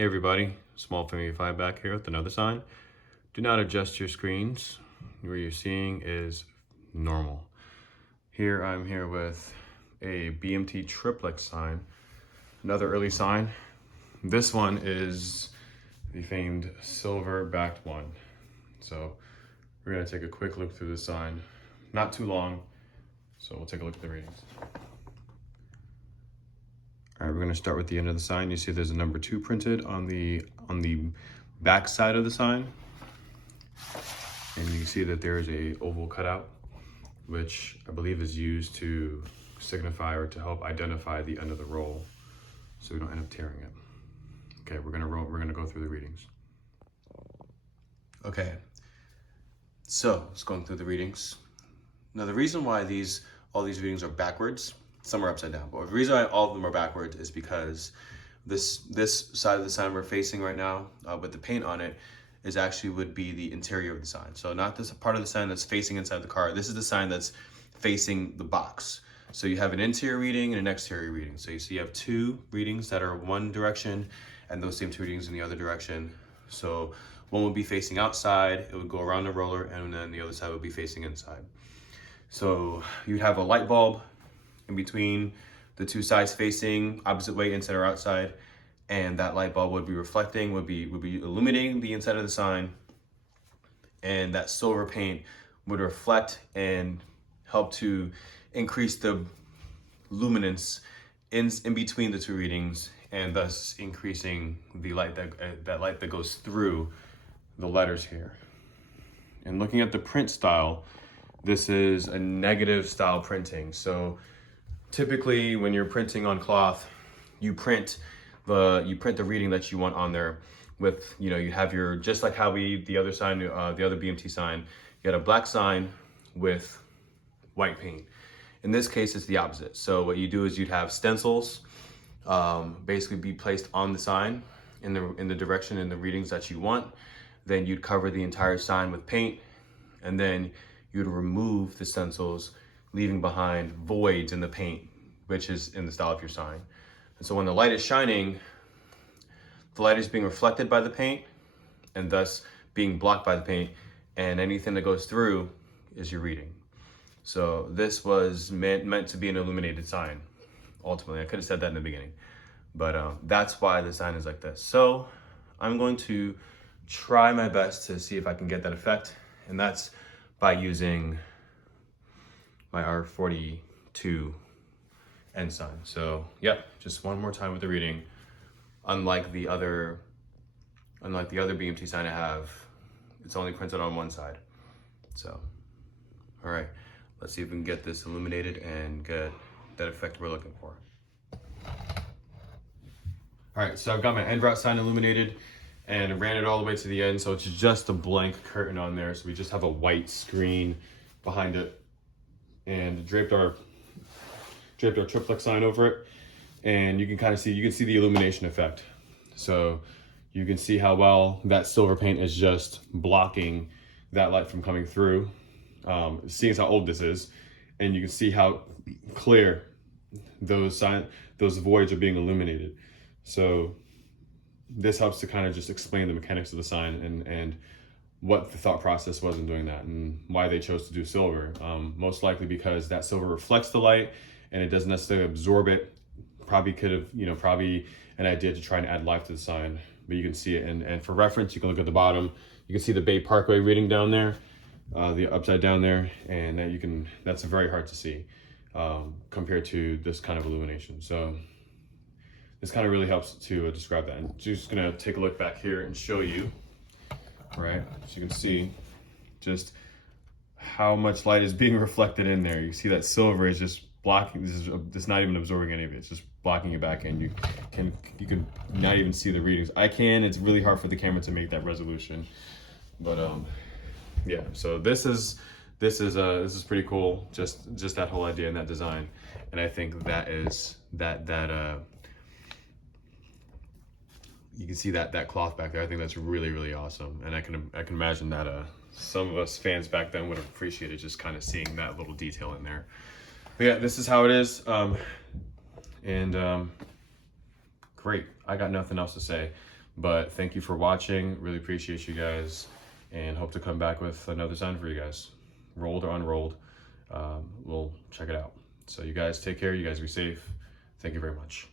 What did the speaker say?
Hey everybody, Small Family 5 back here with another sign. Do not adjust your screens. What you're seeing is normal. Here I'm here with a BMT Triplex sign, another early sign. This one is the famed silver backed one. So we're gonna take a quick look through the sign. Not too long, so we'll take a look at the readings. All right, we're gonna start with the end of the sign. You see there's a number 2 printed on the back side of the sign. And you can see that there is a oval cutout, which I believe is used to signify or to help identify the end of the roll, so we don't end up tearing it. Okay, we're gonna go through the readings. Okay, so let's go through the readings. Now the reason why all these readings are backwards, some are upside down, but the reason why all of them are backwards is because this side of the sign we're facing right now with the paint on it is actually would be the interior of the sign. So not this part of the sign that's facing inside the car. This is the sign that's facing the box. So you have an interior reading and an exterior reading. So you have 2 readings that are one direction and those same 2 readings in the other direction. So one would be facing outside, it would go around the roller, and then the other side would be facing inside. So you'd have a light bulb in between the 2 sides facing opposite way, inside or outside, and that light bulb would be reflecting, would be illuminating the inside of the sign, and that silver paint would reflect and help to increase the luminance in between the 2 readings, and thus increasing the light that light that goes through the letters here. And looking at the print style, this is a negative style printing. So typically when you're printing on cloth, you print the reading that you want on there with, you have your, just like how the other sign, the other BMT sign, you had a black sign with white paint. In this case, it's the opposite. So what you do is you'd have stencils basically be placed on the sign in the direction and the readings that you want. Then you'd cover the entire sign with paint, and then you'd remove the stencils, leaving behind voids in the paint, which is in the style of your sign. And so when the light is shining, the light is being reflected by the paint and thus being blocked by the paint, and anything that goes through is your reading. So this was meant to be an illuminated sign, ultimately. I could have said that in the beginning, but that's why the sign is like this. So I'm going to try my best to see if I can get that effect, and that's by using my R42 end sign. So yep, just one more time with the reading. Unlike the other BMT sign I have, it's only printed on one side. So, all right, let's see if we can get this illuminated and get that effect we're looking for. All right, so I've got my end route sign illuminated and ran it all the way to the end, so it's just a blank curtain on there. So we just have a white screen behind it, and draped our triplex sign over it, and you can see the illumination effect. So you can see how well that silver paint is just blocking that light from coming through. Seeing as how old this is, and you can see how clear those voids are being illuminated. So this helps to kind of just explain the mechanics of the sign and what the thought process was in doing that, and why they chose to do silver. Most likely because that silver reflects the light and it doesn't necessarily absorb it. Probably could have, probably an idea to try and add life to the sign, but you can see it. And for reference, you can look at the bottom. You can see the Bay Parkway reading down there, the upside down there, and that's very hard to see compared to this kind of illumination. So this kind of really helps to describe that. I'm just gonna take a look back here and show you, right? So you can see just how much light is being reflected in there. You see that silver is just blocking, this is not even absorbing any of it. It's just blocking it back, and you can not even see the readings. It's really hard for the camera to make that resolution. But yeah, so this is pretty cool. Just that whole idea and that design. And I think that is you can see that cloth back there. I think that's really, really awesome. And I can imagine that some of us fans back then would have appreciated just kind of seeing that little detail in there. But yeah, this is how it is. Great. I got nothing else to say, But thank you for watching. Really appreciate you guys, and hope to come back with another sign for you guys, rolled or unrolled. We'll check it out. So you guys take care. You guys be safe. Thank you very much.